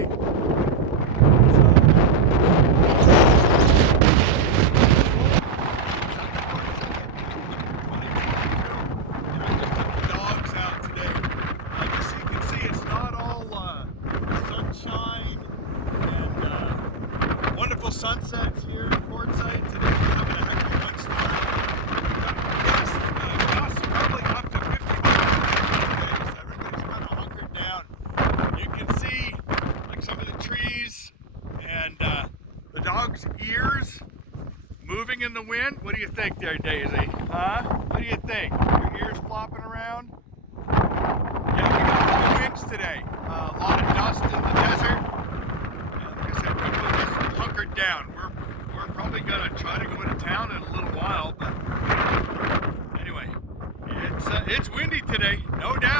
day. Wonderful sunsets here in Quartzsite. Today we're having a heck of a windstorm. Gusts probably up to 50 miles an hour today, so everybody's kind of hunkered down. You can see like some of the trees and the dog's ears moving in the wind. What do you think there, Daisy? Huh? What do you think? Your ears flopping around? Yeah, we got a lot of winds today. A lot of dust in the desert. Like I said, people are just hunkered down. We're probably gonna try to go into town in a little while, but anyway, it's windy today, no doubt.